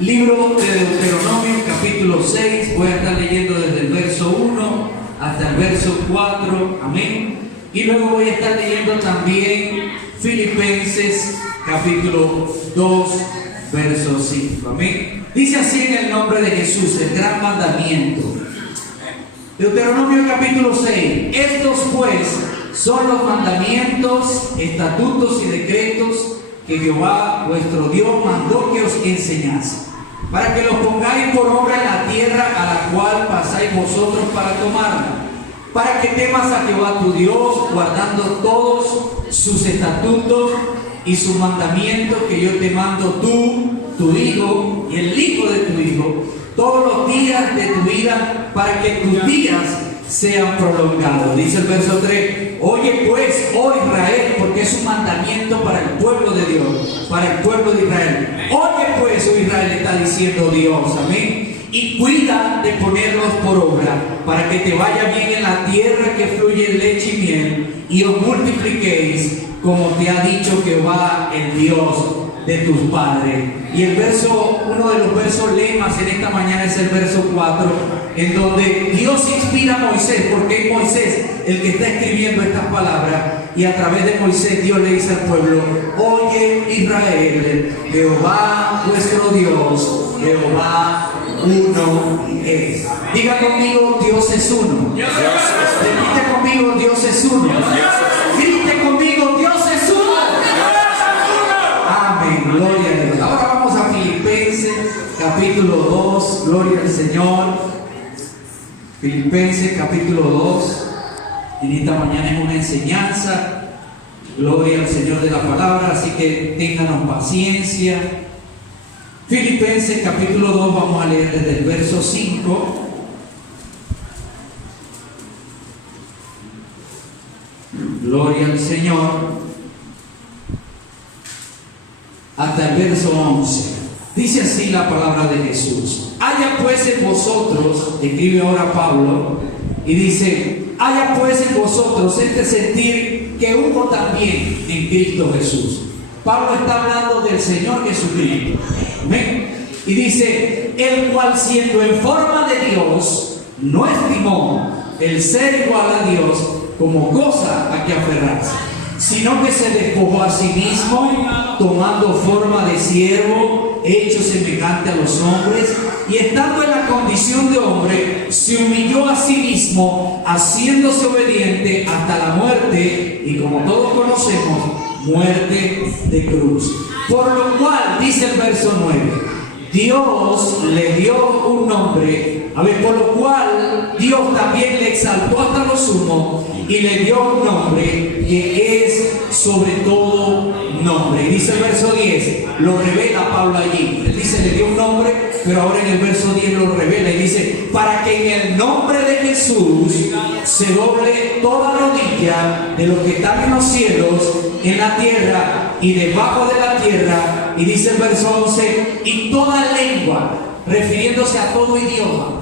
Libro de Deuteronomio, capítulo 6. Voy a estar leyendo desde el verso 1 hasta el verso 4. Amén. Y luego voy a estar leyendo también Filipenses, capítulo 2, verso 5. Amén. Dice así en el nombre de Jesús, el gran mandamiento. Deuteronomio, capítulo 6. Estos pues son los mandamientos, estatutos y decretos que Jehová vuestro Dios mandó que os enseñase, para que los pongáis por obra en la tierra a la cual pasáis vosotros para tomarla, para que temas a Jehová tu Dios, guardando todos sus estatutos y sus mandamientos que yo te mando tú, tu hijo y el hijo de tu hijo, todos los días de tu vida, para que tus días sean prolongados. Dice el verso 3: oye pues, oh Israel, porque es un mandamiento para el pueblo de Dios, para el pueblo de Israel. Oye pues, oh Israel, está diciendo Dios, amén. Y cuida de ponerlos por obra, para que te vaya bien en la tierra que fluye leche y miel, y os multipliquéis, como te ha dicho Jehová, el Dios de tus padres. Y el verso, uno de los versos lemas en esta mañana es el verso 4, en donde Dios inspira a Moisés, porque es Moisés el que está escribiendo estas palabras, y a través de Moisés Dios le dice al pueblo: oye Israel, Jehová vuestro Dios, Jehová uno es. Diga conmigo: Dios es uno. Repite conmigo: Dios es uno. Grite conmigo: Dios es uno. Amén, gloria a Dios. Ahora vamos a Filipenses capítulo 2, gloria al Señor. Filipenses capítulo 2, en esta mañana es una enseñanza, gloria al Señor de la palabra, así que ténganos paciencia. Filipenses capítulo 2, vamos a leer desde el verso 5. Gloria al Señor. Hasta el verso 11. Dice así la palabra de Jesús: haya pues en vosotros, escribe ahora Pablo, y dice: haya pues en vosotros este sentir que hubo también en Cristo Jesús. Pablo está hablando del Señor Jesucristo. Amén. Y dice: el cual, siendo en forma de Dios, no estimó el ser igual a Dios como cosa a que aferrarse, sino que se despojó a sí mismo, tomando forma de siervo, hecho semejante a los hombres, y estando en la condición de hombre, se humilló a sí mismo, haciéndose obediente hasta la muerte, y como todos conocemos, muerte de cruz. Por lo cual, dice el verso 9, Dios le dio un nombre, por lo cual Dios también le exaltó hasta lo sumo y le dio un nombre que es sobre todo nombre. Y dice el verso 10, lo revela Pablo allí. Él dice: le dio un nombre, pero ahora en el verso 10 lo revela y dice: para que en el nombre de Jesús se doble toda rodilla de los que están en los cielos, en la tierra y debajo de la tierra. Y dice el verso 11: y toda lengua, refiriéndose a todo idioma,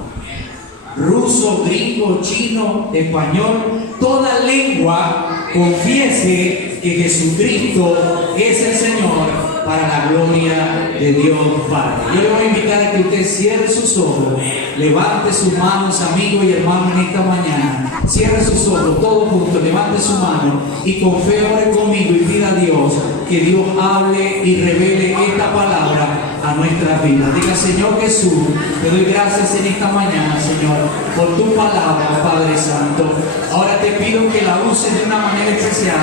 ruso, gringo, chino, español, toda lengua confiese que Jesucristo es el Señor, para la gloria de Dios Padre. Yo le voy a invitar a que usted cierre sus ojos, levante sus manos, amigo y hermano, en esta mañana. Cierre sus ojos, todos juntos, levante su mano y con fe ore conmigo y pida a Dios que Dios hable y revele esta palabra a nuestras vidas. Diga: Señor Jesús, te doy gracias en esta mañana, Señor, por tu palabra, Padre Santo. Ahora te pido que la uses de una manera especial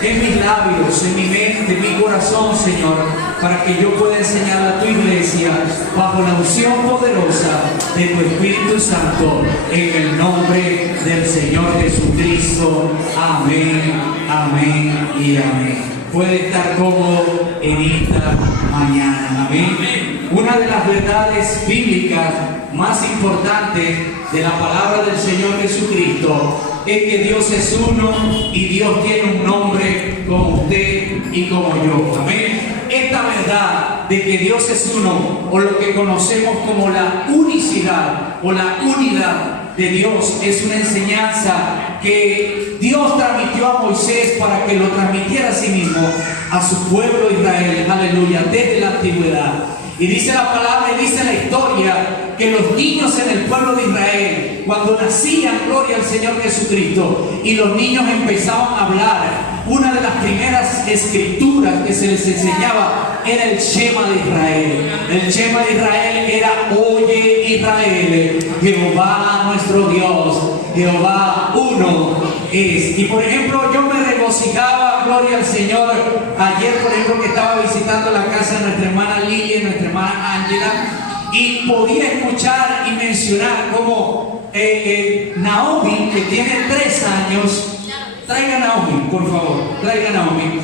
en mis labios, en mi mente, en mi corazón, Señor, para que yo pueda enseñar a tu iglesia bajo la unción poderosa de tu Espíritu Santo, en el nombre del Señor Jesucristo. Amén, amén y amén. Puede estar cómodo en esta mañana. Amén. Una de las verdades bíblicas más importantes de la palabra del Señor Jesucristo es que Dios es uno y Dios tiene un nombre como usted y como yo. Amén. Esta verdad de que Dios es uno, o lo que conocemos como la unicidad o la unidad de Dios, es una enseñanza que Dios transmitió a Moisés para que lo transmitiera a sí mismo a su pueblo Israel, aleluya, desde la antigüedad. Y dice la palabra y dice la historia que los niños en el pueblo de Israel, cuando nacían, gloria al Señor Jesucristo, y los niños empezaban a hablar, una de las primeras escrituras que se les enseñaba era el Shema de Israel. El Shema de Israel era: oye Israel, Jehová nuestro Dios, Jehová uno es. Y por ejemplo, yo me regocijaba, gloria al Señor, ayer por ejemplo que estaba visitando la casa de nuestra hermana Lilia y nuestra hermana Ángela, y podía escuchar y mencionar como Naomi, que tiene 3 años, traiga a Naomi, por favor, traiga a Naomi.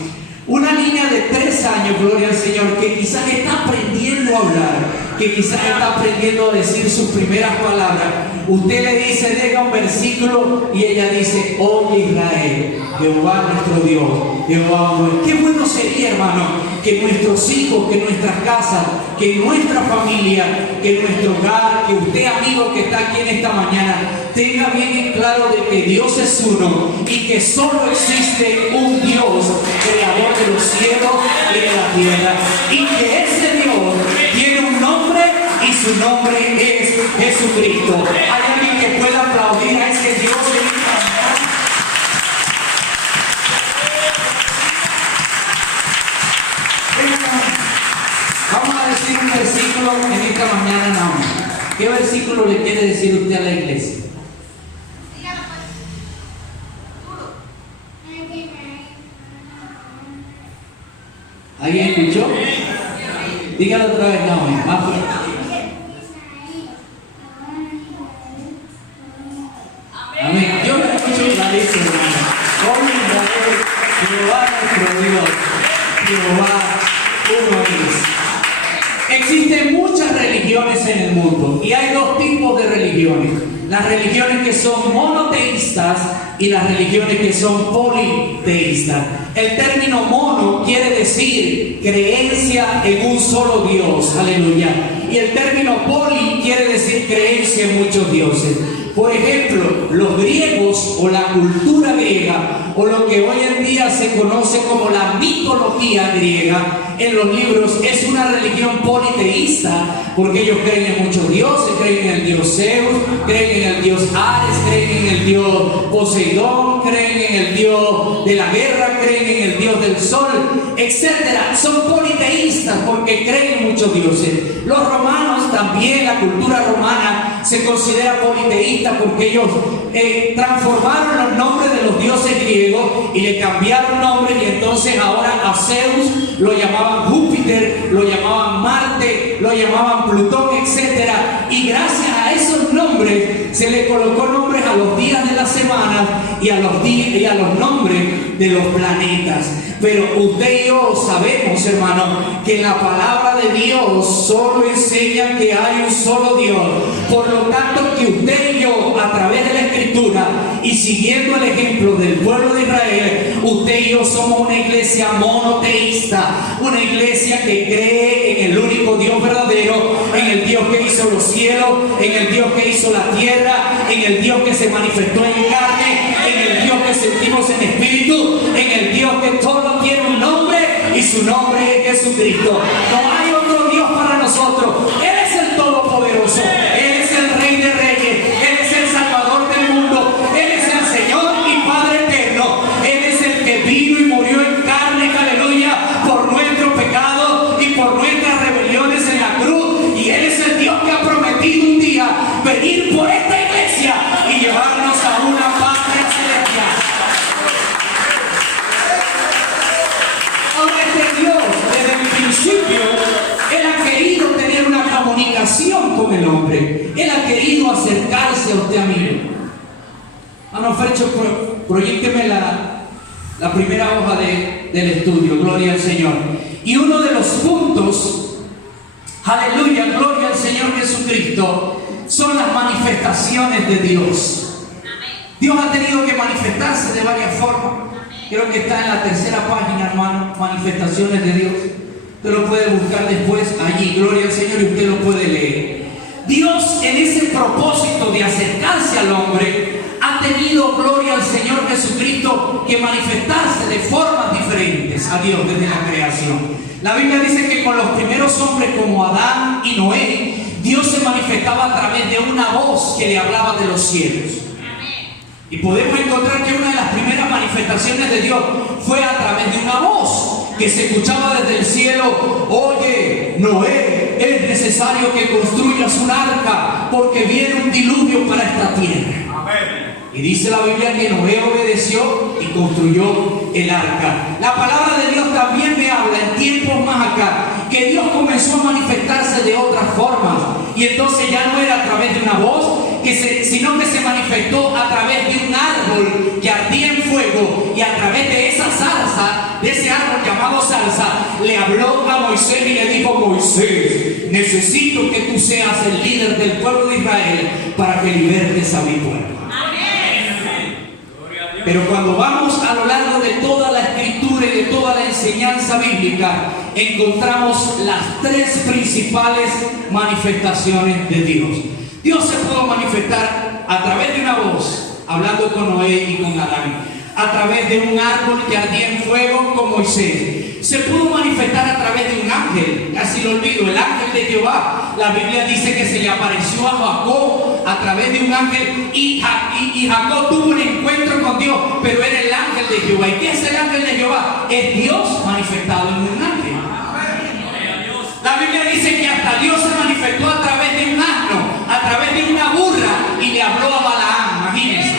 Una niña de 3 años, gloria al Señor, que quizás está aprendiendo a hablar, que quizás está aprendiendo a decir sus primeras palabras. Usted le dice, diga un versículo, y ella dice: oye Israel, Jehová nuestro Dios, Jehová uno. Qué bueno sería, hermano, que nuestros hijos, que nuestras casas, que nuestra familia, que nuestro hogar, que usted, amigo que está aquí en esta mañana, tenga bien en claro de que Dios es uno y que solo existe un Dios, creador de los cielos y de la tierra, y que ese Dios tiene un nombre y su nombre es Jesucristo. ¿Hay alguien que pueda aplaudir a ese Dios? Vamos a decir un versículo en esta mañana, Naomi. ¿Qué versículo le quiere decir usted a la iglesia? ¿Alguien escuchó? Dígalo otra vez, Naomi, más fuerte. Amén. Yo lo escucho clarísimo, hermano. Oye Israel, Jehová nuestro Dios, Jehová uno es. Existen muchas religiones en el mundo y hay 2 tipos de religiones: las religiones que son monoteístas y las religiones que son politeístas. El término mono quiere decir creencia en un solo Dios, aleluya, y el término poli quiere decir creencia en muchos dioses. Por ejemplo, los griegos o la cultura griega, o lo que hoy en día se conoce como la mitología griega, en los libros es una religión politeísta, porque ellos creen en muchos dioses, creen en el dios Zeus, creen en el dios Ares, creen en el dios Poseidón, creen en el dios de la guerra, creen en el dios del sol, etc. Son politeístas porque creen en muchos dioses. Los romanos también, la cultura romana se considera politeísta porque ellos transformaron los nombres de los dioses griegos y le cambiaron nombres, y entonces ahora a Zeus lo llamaban Júpiter, lo llamaban Marte, lo llamaban Plutón, etc. Y gracias a esos nombres se le colocó nombres a los días de la semana y a los nombres de los planetas. Pero usted y yo sabemos, hermano, que la palabra de Dios solo enseña que hay un solo Dios. Por lo tanto, que usted y yo, a través de la Escritura y siguiendo el ejemplo del pueblo de Israel, usted y yo somos una iglesia monoteísta, una iglesia que cree en el único Dios verdadero, en el Dios que hizo los cielos, en el Dios que hizo la tierra, en el Dios que se manifestó en carne, en el Dios que sentimos en espíritu, en el Dios que todo tiene un nombre y su nombre es Jesucristo. No hay otro Dios para nosotros. Él es el Todopoderoso, Él es el Rey de Reyes, Él es el Salvador del mundo, Él es el Señor y Padre eterno. Él es el que vino y murió en carne, aleluya, por nuestros pecados y por nuestras rebeliones en la cruz, y Él es el Dios que ha prometido un día venir por esta iglesia y llevarnos a una patria celestial. Él ha querido tener una comunicación con el hombre. Él ha querido acercarse a usted, amigo. Hermano Fercho, proyécteme la primera hoja del estudio. Gloria al Señor. Y uno de los puntos, aleluya, gloria al Señor Jesucristo, son las manifestaciones de Dios. Dios ha tenido que manifestarse de varias formas. Creo que está en la 3ª página, hermano, manifestaciones de Dios. Usted lo puede buscar después allí, gloria al Señor, y usted lo puede leer. Dios, en ese propósito de acercarse al hombre, ha tenido, gloria al Señor Jesucristo, que manifestarse de formas diferentes a Dios desde la creación. La Biblia dice que con los primeros hombres como Adán y Noé, Dios se manifestaba a través de una voz que le hablaba de los cielos. Y podemos encontrar que una de las primeras manifestaciones de Dios fue a través de una voz que se escuchaba desde el cielo: oye, Noé, es necesario que construyas un arca porque viene un diluvio para esta tierra. Y dice la Biblia que Noé obedeció y construyó el arca. La palabra de Dios también me habla en tiempos más acá que Dios comenzó a manifestarse de otras formas. Y entonces ya no era a través de una voz, sino que se manifestó a través de un árbol que ardía en fuego. Y a través de esa zarza, de ese árbol llamado zarza, le habló a Moisés y le dijo: Moisés, necesito que tú seas el líder del pueblo de Israel para que libertes a mi pueblo. Pero cuando vamos a lo largo de toda la escritura y de toda la enseñanza bíblica, encontramos las tres principales manifestaciones de Dios. Dios se pudo manifestar a través de una voz, hablando con Noé y con Adán, a través de un árbol que ardía en fuego con Moisés. Se pudo manifestar a través de un ángel, casi lo olvido, el ángel de Jehová. La Biblia dice que se le apareció a Jacob a través de un ángel y Jacob tuvo un encuentro con Dios, pero era el ángel de Jehová. ¿Y qué es el ángel de Jehová? Es Dios manifestado en un ángel. La Biblia dice que hasta Dios se manifestó a través de un asno, a través de una burra, y le habló a Balaam. Imagínense.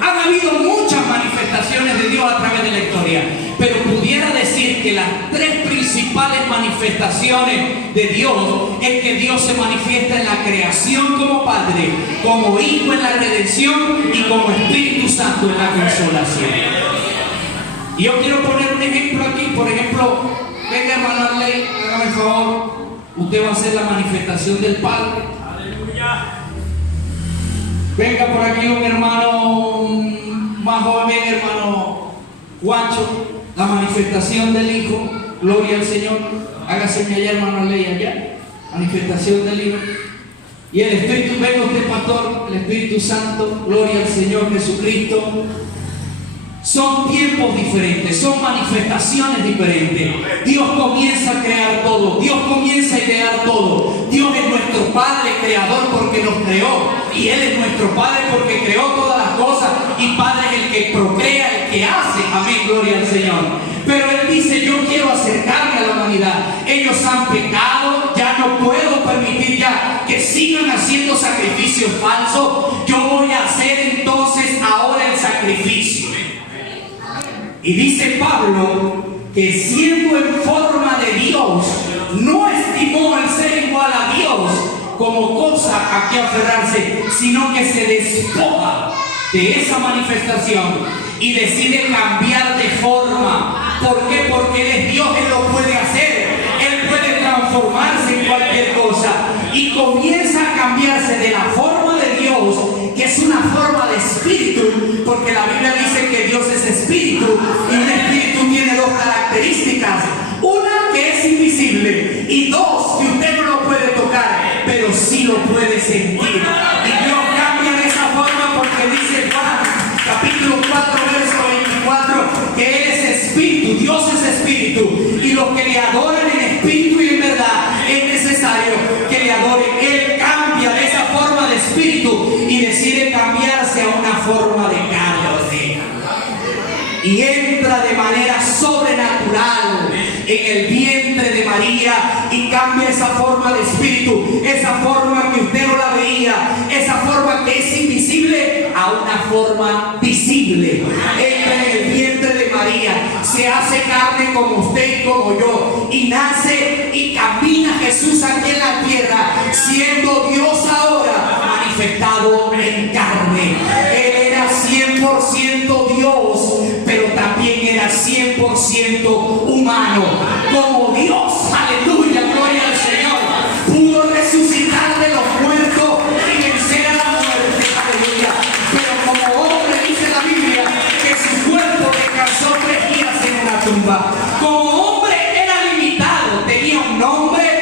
Han habido muchas manifestaciones de Dios a través de la historia, pero pudiera decir que las tres principales manifestaciones de Dios es que Dios se manifiesta en la creación como Padre, como Hijo en la redención y como Espíritu Santo en la consolación. Y yo quiero poner un ejemplo aquí. Por ejemplo, venga, hermano Arley, hágame el favor, usted va a hacer la manifestación del Padre. Aleluya. Venga por aquí un hermano más joven, hermano Juancho, la manifestación del Hijo. Gloria al Señor. Hágase allá, hermano Ley, allá. Manifestación del Hijo. Y el Espíritu, venga usted, pastor, el Espíritu Santo. Gloria al Señor Jesucristo. Son tiempos diferentes, son manifestaciones diferentes. Dios comienza a crear todo, Dios comienza a idear todo. Dios es nuestro Padre creador porque nos creó, y Él es nuestro Padre porque creó todas las cosas, y Padre es el que procrea, el que hace. Amén, gloria al Señor. Pero Él dice: yo quiero acercarme a la humanidad. Ellos han pecado, ya no puedo permitir ya que sigan haciendo sacrificios falsos. Yo voy a hacer entonces ahora el sacrificio. Y dice Pablo que siendo en forma de Dios, no estimó el ser igual a Dios como cosa a que aferrarse, sino que se despoja de esa manifestación y decide cambiar de forma. ¿Por qué? Porque Él es Dios, Él lo puede hacer, Él puede transformarse en cualquier cosa, y comienza a cambiarse de la forma de Dios, que es una forma de espíritu, porque la Biblia dice que Dios es espíritu, y un espíritu tiene dos características: una, que es invisible, y dos, que usted no lo puede tocar, pero sí lo puede sentir. Y Dios cambia de esa forma porque dice Juan capítulo 4 verso 24 que Él es espíritu, Dios es espíritu, y los que le adoran en espíritu y en verdad es necesario que le adoren. Él cambia de esa forma de espíritu y decide cambiarse a una forma de carne, y entra de manera sobrenatural en el vientre de María y cambia esa forma de espíritu, esa forma que usted no la veía, esa forma que es invisible, a una forma visible. Entra en el vientre de María, se hace carne como usted y como yo, y nace y camina Jesús aquí en la tierra, siendo Dios ahora manifestado en carne. Él era 100% Dios, pero también era 100% humano. Como Dios, aleluya, gloria al Señor, pudo resucitar de los muertos y vencer a la muerte, aleluya. Pero como hombre, dice la Biblia que su cuerpo descansó 3 días en una tumba. Como hombre era limitado, tenía un nombre,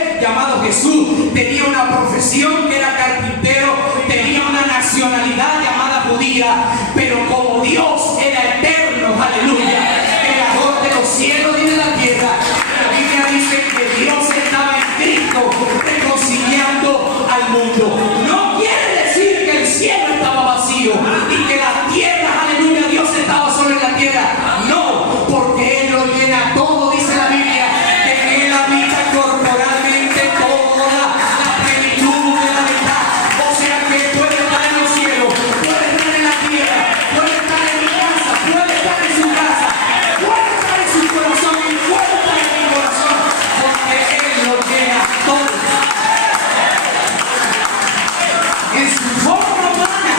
reconciliando al mundo. No quiere decir que el cielo estaba vacío y que la tierra, aleluya, Dios estaba solo en la tierra. No, porque Él lo llena todo, dice la Biblia, que Él habita corporalmente toda la plenitud de la verdad. O sea que puede estar en los cielos, puede estar en la tierra, puede estar en mi casa, puede estar en su casa, puede estar en su corazón y puede estar en mi corazón, porque Él lo llena todo. En su forma humana,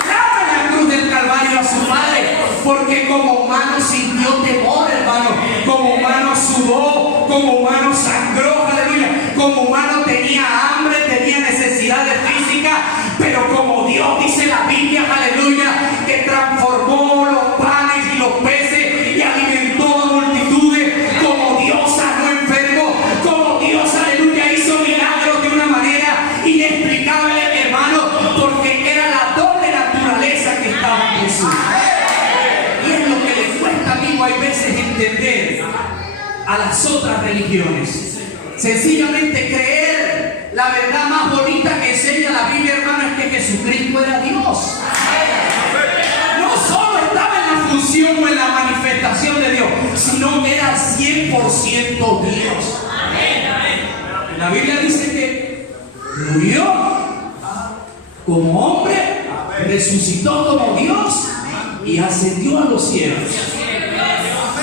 clama en la cruz del Calvario a su Padre, porque como humano sintió temor, hermano, como humano sudó, como humano sangró, aleluya, como humano tenía hambre, tenía necesidades físicas, pero como Dios, dice la Biblia, aleluya, que transformó los panes y los peces y alimentó a multitudes, como Dios sanó enfermos, como Dios, aleluya, hizo milagros de una manera inexplicable, hermano, porque era la doble naturaleza que estaba en Jesús. Y es lo que le cuesta, amigo, hay veces entender a las otras religiones. Sencillamente creer la verdad más bonita que enseña la Biblia, hermano, es que Jesucristo era Dios. No solo estaba en la función o en la manifestación de Dios, sino que era 100% Dios. La Biblia dice que murió como hombre, resucitó como Dios y ascendió a los cielos.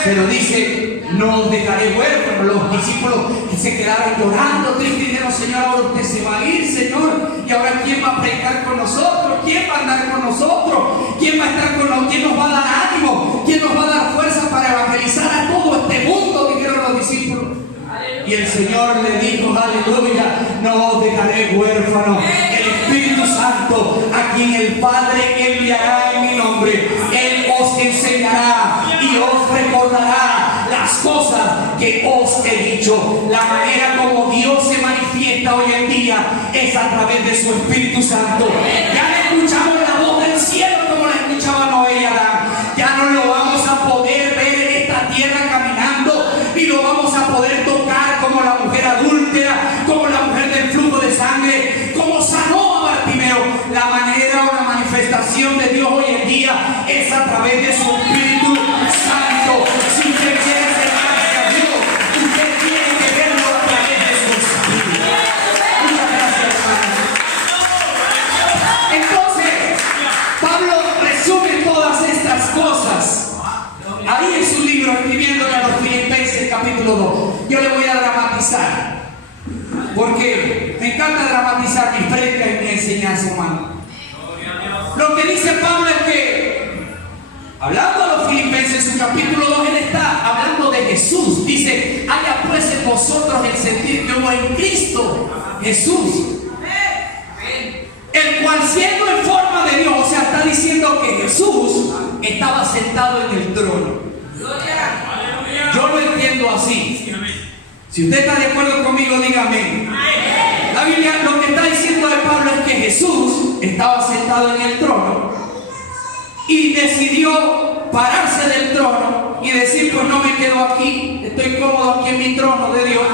Pero dice, no os dejaré huérfanos. Los discípulos que se quedaron llorando, tristes, dijeron, Señor, ahora usted se va a ir, Señor. Y ahora, ¿quién va a predicar con nosotros? ¿Quién va a andar con nosotros? ¿Quién va a estar con nosotros? ¿Quién nos va a dar ánimo? ¿Quién nos va a dar fuerza para evangelizar a todo este mundo? Dijeron los discípulos. Y el Señor le dijo, aleluya, no os dejaré huérfanos. El Espíritu Santo, a quien el Padre enviará en mi nombre, Él os enseñará y os recordará las cosas que os he dicho. La manera como Dios se manifiesta hoy en día es a través de su Espíritu Santo. Ya no escuchamos la voz del cielo como la escuchaba Noé y Adán. Ya no lo vamos a poder ver en esta tierra caminando, y lo vamos a poder tocar como la mujer adúltera, como la mujer del flujo de sangre, como sanó a Bartimeo. La manera o la manifestación de Dios hoy en día es a través de su Espíritu Santo. Si usted quiere acercarse a Dios, usted tiene que verlo a través de su Espíritu. Muchas gracias, hermano. Entonces, Pablo resume todas estas cosas ahí en su libro, escribiéndole a los Filipenses, capítulo 2. Yo le voy a dramatizar, porque me encanta dramatizar mi prédica y mi enseñanza, hermano. Lo que dice Pablo es que, hablando a los Filipenses, en su capítulo 2, él está hablando de Jesús. Dice, haya pues en vosotros el sentir que hubo en Cristo Jesús, el cual siendo en forma de Dios, o sea, está diciendo que Jesús estaba sentado en el trono. Yo lo entiendo así. Si usted está de acuerdo conmigo, dígame. La Biblia lo que está diciendo de Pablo es que Jesús estaba sentado en el trono y decidió pararse del trono y decir, pues no me quedo aquí, estoy cómodo aquí en mi trono de Dios,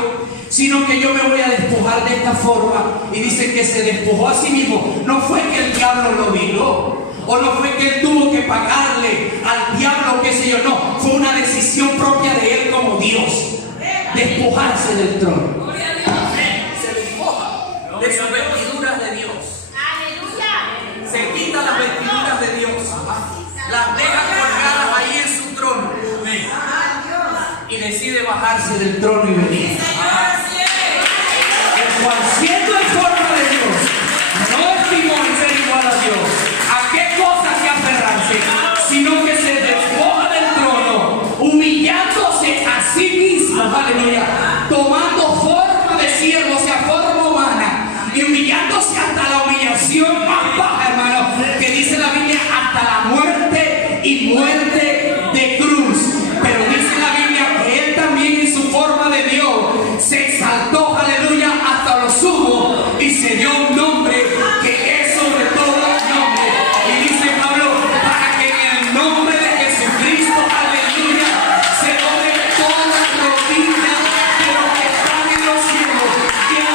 sino que yo me voy a despojar de esta forma. Y dice que se despojó a sí mismo. No fue que el diablo lo violó, o no fue que él tuvo que pagarle al diablo, qué sé yo, no, fue una decisión propia de él como Dios, despojarse del trono. Se despoja de sus vestiduras de Dios, se quita las vestiduras de Dios, las deja colgadas ahí en su trono y decide bajarse del trono y venir. El cual, siendo en forma de Dios, no estimó en ser igual a Dios a qué cosa que aferrarse, sino que se despoja del trono, humillándose a sí mismo, aleluya, tomando forma de siervo, o sea, forma humana, y humillándose hasta la humillación más baja, hermano, que dice la Biblia, hasta la muerte y muerte de cruz. Pero dice la Biblia que él también en su forma de Dios se exaltó, aleluya, hasta lo sumo y se dio un nombre que es sobre todo nombre. Y dice Pablo, para que en el nombre de Jesucristo, aleluya, se doble toda la rodilla de los que están en los cielos y en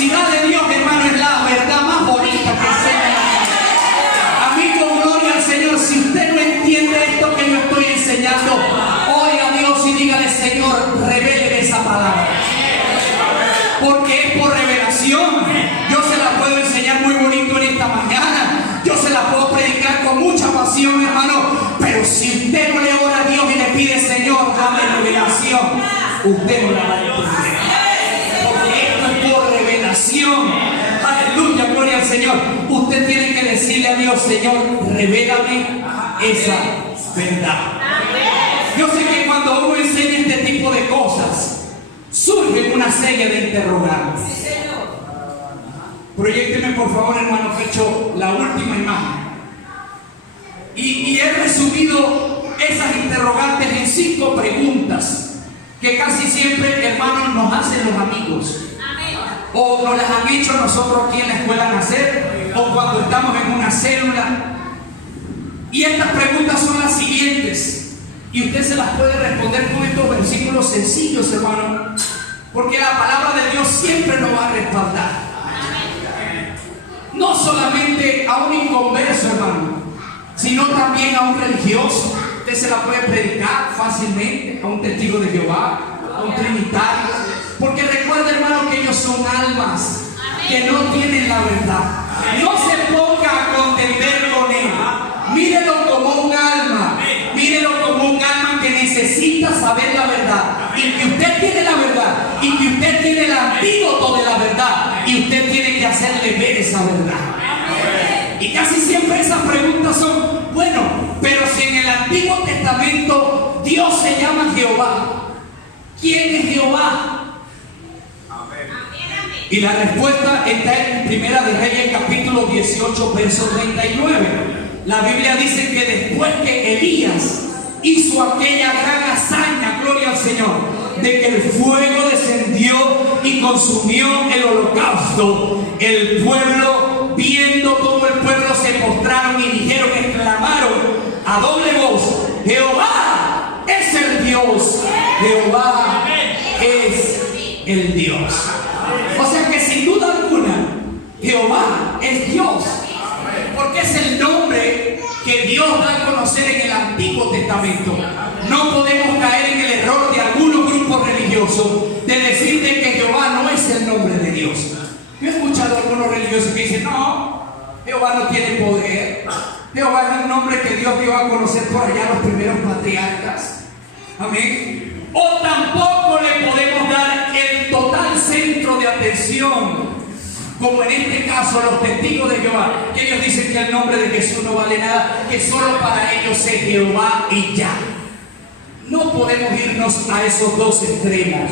felicidad de Dios, hermano, es la verdad más bonita que sea. A mí, con gloria al Señor, si usted no entiende esto que yo estoy enseñando, oiga a Dios y dígale: Señor, revéleme esa palabra. Porque es por revelación. Yo se la puedo enseñar muy bonito en esta mañana. Yo se la puedo predicar con mucha pasión, hermano. Pero si usted no le ora a Dios y le pide: Señor, dame revelación, usted no la va a entender. Porque esto es por revelación. Aleluya, gloria al Señor. Usted tiene que decirle a Dios: Señor, revélame esa verdad. Yo sé que cuando uno enseña este tipo de cosas, surge una serie de interrogantes. Proyécteme por favor, hermano Fecho, la última imagen. Y he resumido esas interrogantes en 5 preguntas que casi siempre, hermanos, nos hacen los amigos. O nos las han dicho nosotros aquí en la escuela nacer, o cuando estamos en una célula. Y estas preguntas son las siguientes. Y usted se las puede responder con estos versículos sencillos, hermano. Porque la palabra de Dios siempre nos va a respaldar. No solamente a un inconverso, hermano, sino también a un religioso. Usted se la puede predicar fácilmente a un testigo de Jehová, a un trinitario. Porque recuerda, hermano, que ellos son almas que no tienen la verdad. No se ponga a contender con él. Mírelo como un alma. Mírelo como un alma que necesita saber la verdad. Y que usted tiene la verdad. Y que usted tiene el antídoto de la verdad. Y usted tiene que hacerle ver esa verdad. Y casi siempre esas preguntas son: bueno, pero si en el Antiguo Testamento Dios se llama Jehová, ¿quién es Jehová? Y la respuesta está en Primera de Reyes, capítulo 18, verso 39. La Biblia dice que después que Elías hizo aquella gran hazaña, gloria al Señor, de que el fuego descendió y consumió el holocausto, el pueblo, viendo todo el pueblo, se postraron y dijeron, exclamaron a doble voz: Jehová es el Dios, Jehová es el Dios. O sea que sin duda alguna Jehová es Dios, porque es el nombre que Dios da a conocer en el Antiguo Testamento. No podemos caer en el error de algunos grupos religiosos de decir de que Jehová no es el nombre de Dios. Yo he escuchado a algunos religiosos que dicen: no, Jehová no tiene poder. Jehová es el nombre que Dios dio a conocer por allá a los primeros patriarcas. Amén. O tampoco le podemos dar el total centro de atención, como en este caso los testigos de Jehová, que ellos dicen que el nombre de Jesús no vale nada, que solo para ellos es Jehová y ya. No podemos irnos a esos dos extremos.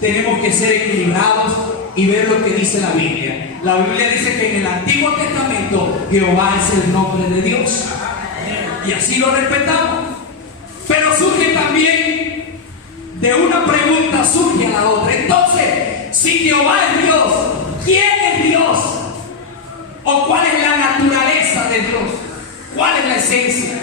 Tenemos que ser equilibrados y ver lo que dice la Biblia. La Biblia dice que en el Antiguo Testamento Jehová es el nombre de Dios, y así lo respetamos. Pero surge también, de una pregunta surge a la otra. Entonces, si Jehová es Dios, ¿quién es Dios? ¿O cuál es la naturaleza de Dios? ¿Cuál es la esencia?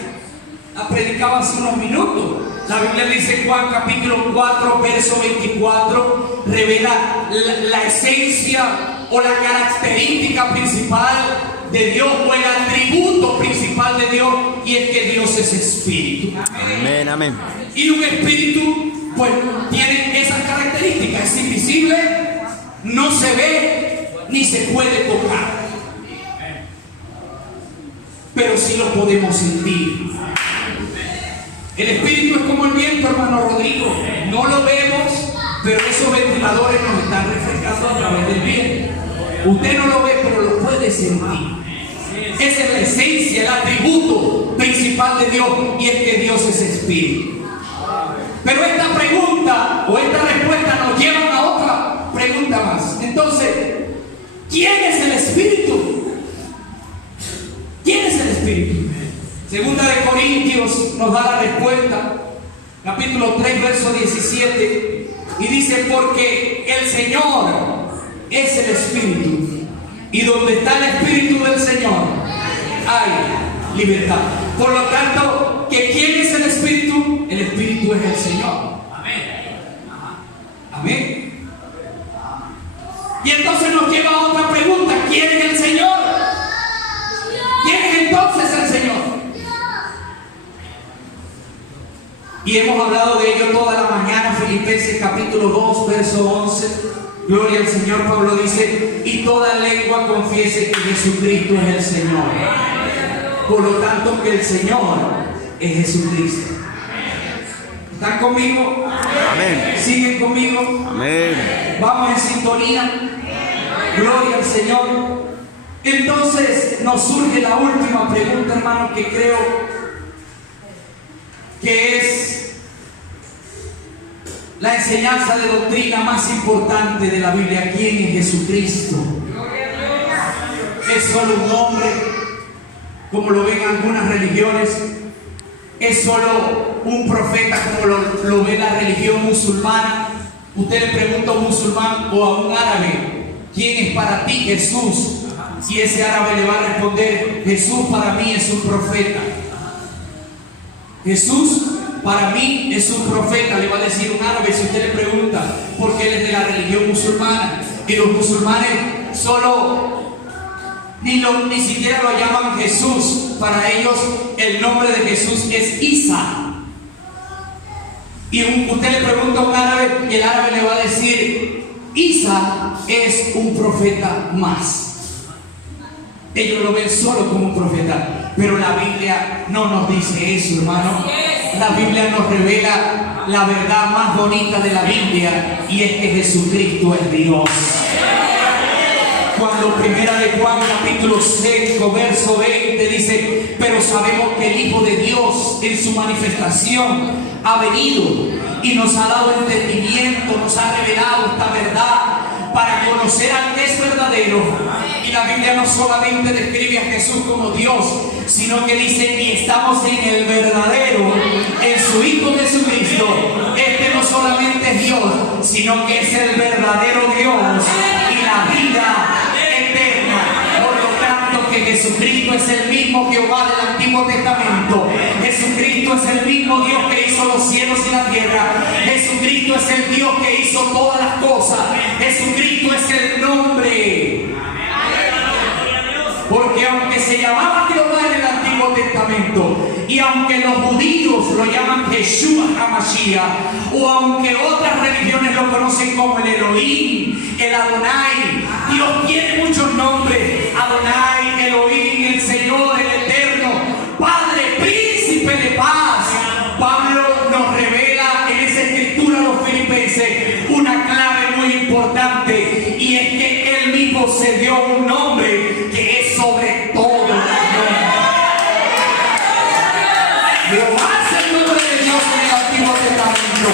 La predicaba hace unos minutos. La Biblia dice en Juan capítulo 4, verso 24, revela la esencia o la característica principal de Dios, o el atributo principal de Dios, y es que Dios es espíritu. Amén, amén. Y un espíritu, pues, tiene esas características: es invisible, no se ve, ni se puede tocar, pero sí lo podemos sentir. El espíritu es como el viento, hermano Rodrigo. No lo vemos, pero esos ventiladores nos están refrescando a través del viento. Usted no lo ve, pero lo puede sentir. Esa es la esencia, el atributo principal de Dios, y es que Dios es espíritu. Pero esta pregunta o esta respuesta nos lleva a otra pregunta más. Entonces, ¿quién es el espíritu? ¿Quién es el espíritu? Segunda de Corintios nos da la respuesta, capítulo 3, verso 17, y dice: porque el Señor es el espíritu, y donde está el espíritu del Señor hay libertad. Por lo tanto, ¿que quién es el espíritu? El espíritu es el Señor. Amén. Amén. Y entonces nos lleva a otra pregunta: ¿quién es el Señor? ¿Quién es entonces el Señor? Y hemos hablado de ello toda la mañana. Filipenses capítulo 2, verso 11. Gloria al Señor. Pablo dice: y toda lengua confiese que Jesucristo es el Señor. Por lo tanto, que el Señor es Jesucristo. ¿Están conmigo? Amén. ¿Siguen conmigo? Amén. Vamos en sintonía. Gloria al Señor. Entonces nos surge la última pregunta, hermano, que creo que es la enseñanza de doctrina más importante de la Biblia. ¿Quién es Jesucristo? ¿Es solo un hombre, como lo ven algunas religiones? ¿Es solo un profeta, como lo ve la religión musulmana? Usted le pregunta a un musulmán o a un árabe: ¿quién es para ti Jesús? Y ese árabe le va a responder: Jesús para mí es un profeta. Jesús para mí es un profeta, le va a decir un árabe si usted le pregunta, porque él es de la religión musulmana. Y los musulmanes ni siquiera lo llaman Jesús. Para ellos el nombre de Jesús es Isa. Y usted le pregunta a un árabe y el árabe le va a decir: Isa es un profeta más. Ellos lo ven solo como un profeta, pero la Biblia no nos dice eso, hermano. La Biblia nos revela la verdad más bonita de la Biblia, y es que Jesucristo es Dios. Cuando primera de Juan capítulo 5 verso 20 dice: pero sabemos que el Hijo de Dios en su manifestación ha venido y nos ha dado entendimiento, nos ha revelado esta verdad para conocer al que es verdadero. Y la Biblia no solamente describe a Jesús como Dios, sino que dice: y estamos en el verdadero, en su Hijo Jesucristo. Este no solamente es Dios, sino que es el verdadero Dios y la vida eterna. Por lo tanto, que Jesucristo es el mismo Jehová del Antiguo Testamento. Jesucristo es el mismo Dios que hizo los cielos y la tierra. Jesucristo es el Dios que hizo todas las cosas. Jesucristo es el nombre. Porque aunque se llamaba Jehová en el Antiguo Testamento, y aunque los judíos lo llaman Yeshua HaMashiach, o aunque otras religiones lo conocen como el Elohim, el Adonai, Dios tiene muchos nombres: Adonai, Elohim, el Señor, el Eterno, Padre, Príncipe de paz. Pablo nos revela en esa escritura a los filipenses una clave muy importante, y es que él mismo se dio un nombre que es sobre todo nombre. Jehová es el nombre de Dios en el Antiguo Testamento.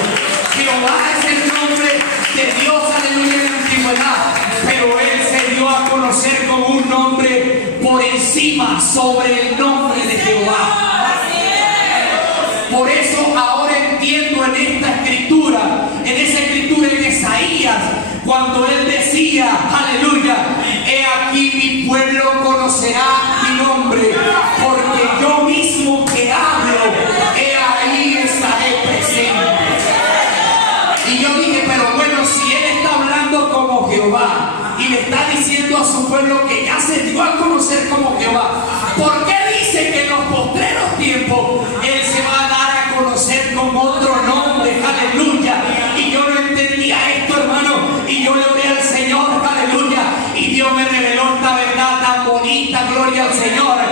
Jehová es el nombre de Dios, aleluya, en la antigüedad. Pero él se dio a conocer con un nombre por encima, sobre el nombre de Jehová. Por eso ahora entiendo en esta escritura, en esa escritura en Isaías, cuando él decía, aleluya: he aquí mi pueblo conocerá mi nombre, porque yo mismo que hablo, he ahí estaré presente. Y yo dije: pero bueno, si él está hablando como Jehová y le está diciendo a su pueblo que ya se dio a conocer como Jehová, ¿por qué dice que en los postreros tiempos él se va a dar a conocer con otro nombre? Aleluya. Y yo no entendía esto, hermano, y yo le oré al Señor, aleluya, y Dios me reveló esta verdad tan bonita, gloria al Señor.